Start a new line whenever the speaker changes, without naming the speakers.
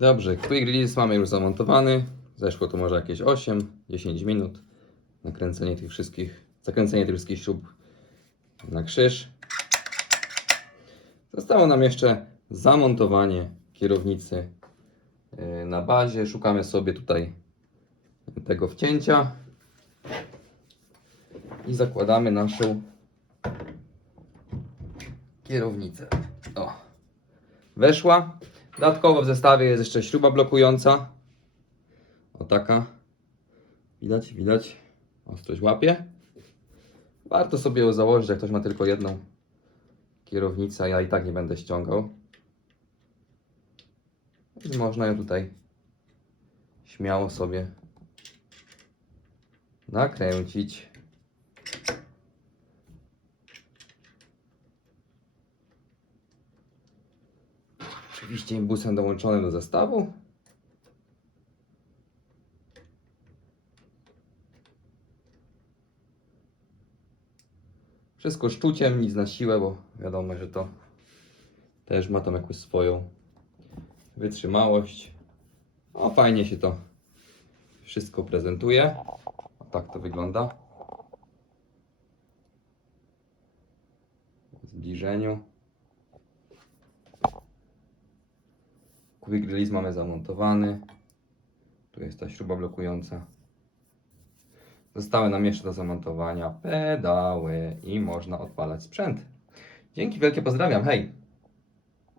Dobrze, quick release mamy już zamontowany. Zeszło to może jakieś 8-10 minut. Nakręcenie tych wszystkich, zakręcenie tych wszystkich śrub na krzyż. Zostało nam jeszcze zamontowanie kierownicy yy, na bazie. Szukamy sobie tutaj tego wcięcia i zakładamy naszą kierownicę. O. Weszła. Dodatkowo w zestawie jest jeszcze śruba blokująca. O taka. Widać, widać. Ostrość łapie. Warto sobie ją założyć, jak ktoś ma tylko jedną kierownicę. Ja i tak nie będę ściągał. Można ją tutaj śmiało sobie nakręcić. Oczywiście imbusem dołączony do zestawu. Wszystko szczuciem, nic na siłę, bo wiadomo, że to też ma tam jakąś swoją wytrzymałość. O, fajnie się to wszystko prezentuje. O, tak to wygląda. W zbliżeniu. Quick release mamy zamontowany. Tu jest ta śruba blokująca. Zostały nam jeszcze do zamontowania pedały i można odpalać sprzęt. Dzięki wielkie, pozdrawiam, hej!